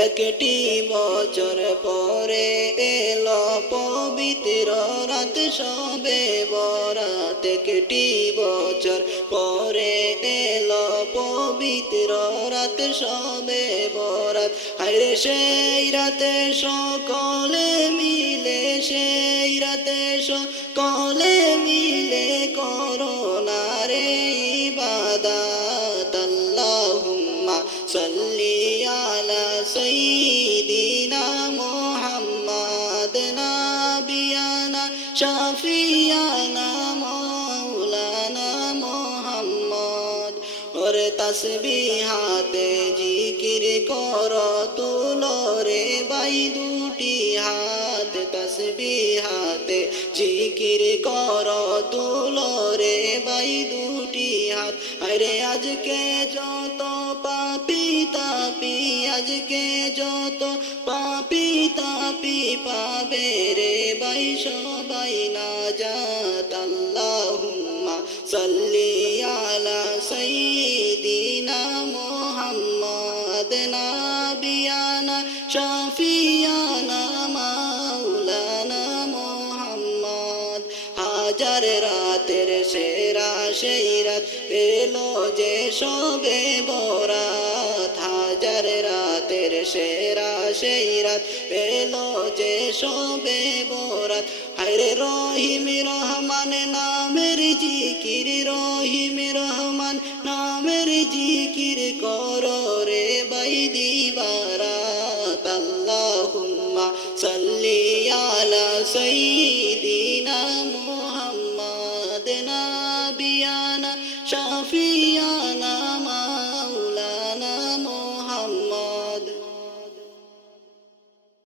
একটি বছর পরে এলো পবিত্র রাত। সবে বরাত একটি বছর পরে এলো পবিত্র রাত। সবে বরাত, হায়রে সেই রাতে সকলে মিলে, সেই রাতে সকলে মিলে করোনা রে ইবাদাত। আল্লাহুম্মা সাল্লি সাইয়্যিদিনা মুহাম্মাদ নাবিয়ানা শাফিয়ানা মাওলানা মুহাম্মদ ওরে তাসবিহাতে জিকির কর বাই দুটি হাত। জিকির কর, তুলো বাই দুটি হাত আরে আজকে যত পাপি তাপি, আজকে যত পাপি তাপি পাবে রে বাই সবাই না যাত আল্লাহুম্মা সাল্লি আলা সাইয়্যিদিনা মুহাম্মাদ, নাবিয়ানা শাফিয়ানা মাওলানা মুহাম্মদ। হাজার রাতের সেরা সেই রাত এলো যে সবে বরাত, হাজার রাতের সেরা সেই রাত এলো যে সবে বরাত। হায়রে রহিম রহমান, নামের জিকির, রহিম রহমান, নামের জিকির কর রে বাই দিবারাত। আল্লাহুম্মা সাল্লি আলা সাইয়্যিদিনা